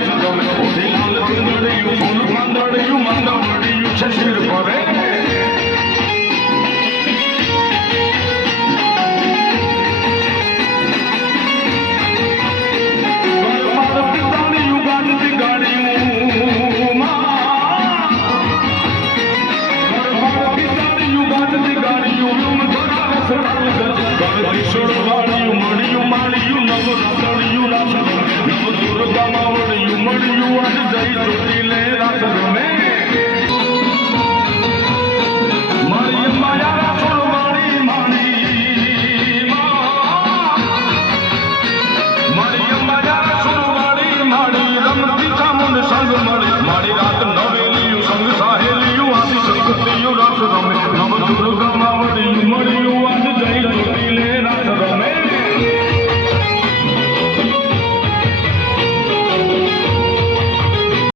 રાસ રમે ઓઢી લાલ ચુંદડીયું ફૂલ પાંદડિયું મંદવડિયું છે શિર પરે મારી રાત